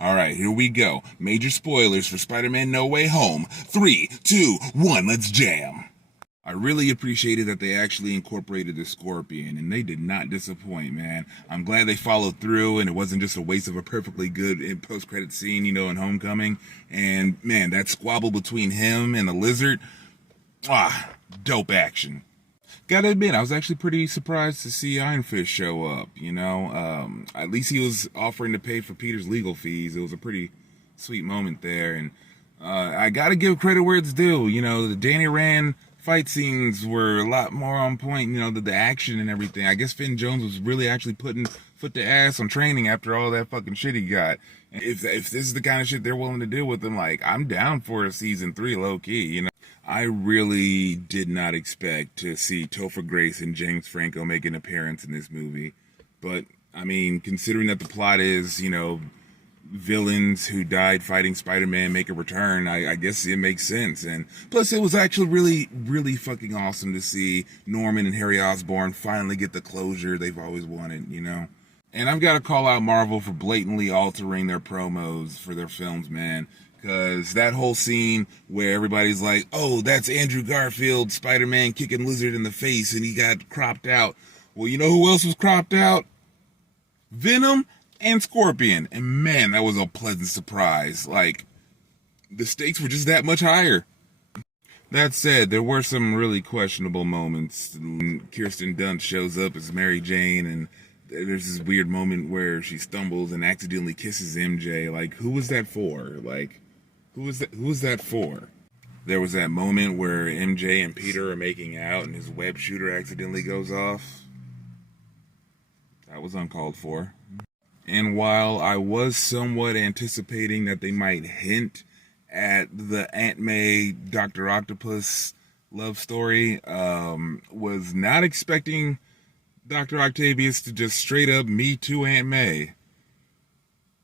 All right, here we go. Major spoilers for Spider-Man No Way Home. 3, 2, 1, let's jam. I really appreciated that they actually incorporated the Scorpion, and they did not disappoint, man. I'm glad they followed through, and it wasn't just a waste of a perfectly good post-credit scene, in Homecoming. And, man, that squabble between him and the Lizard, dope action. Gotta admit, I was actually pretty surprised to see Iron Fist show up, At least he was offering to pay for Peter's legal fees. It was a pretty sweet moment there, and I gotta give credit where it's due. The Danny Rand fight scenes were a lot more on point, the action and everything. I guess Finn Jones was really actually putting foot to ass on training after all that fucking shit he got. And if this is the kind of shit they're willing to deal with him, I'm down for a season 3 low key, I really did not expect to see Topher Grace and James Franco make an appearance in this movie. But, considering that the plot is, villains who died fighting Spider-Man make a return, I guess it makes sense. And plus, it was actually really, really fucking awesome to see Norman and Harry Osborn finally get the closure they've always wanted, And I've got to call out Marvel for blatantly altering their promos for their films, man. Because that whole scene where everybody's like, oh, that's Andrew Garfield, Spider-Man kicking Lizard in the face, and he got cropped out. Well, you know who else was cropped out? Venom and Scorpion. And man, that was a pleasant surprise. The stakes were just that much higher. That said, there were some really questionable moments. Kirsten Dunst shows up as Mary Jane, and there's this weird moment where she stumbles and accidentally kisses MJ. Who was that for? Who was that for? There was that moment where MJ and Peter are making out and his web shooter accidentally goes off. That was uncalled for. And while I was somewhat anticipating that they might hint at the Aunt May, Dr. Octopus love story, was not expecting Dr. Octavius to just straight up me too Aunt May.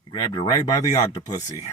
Grabbed her right by the octopussy.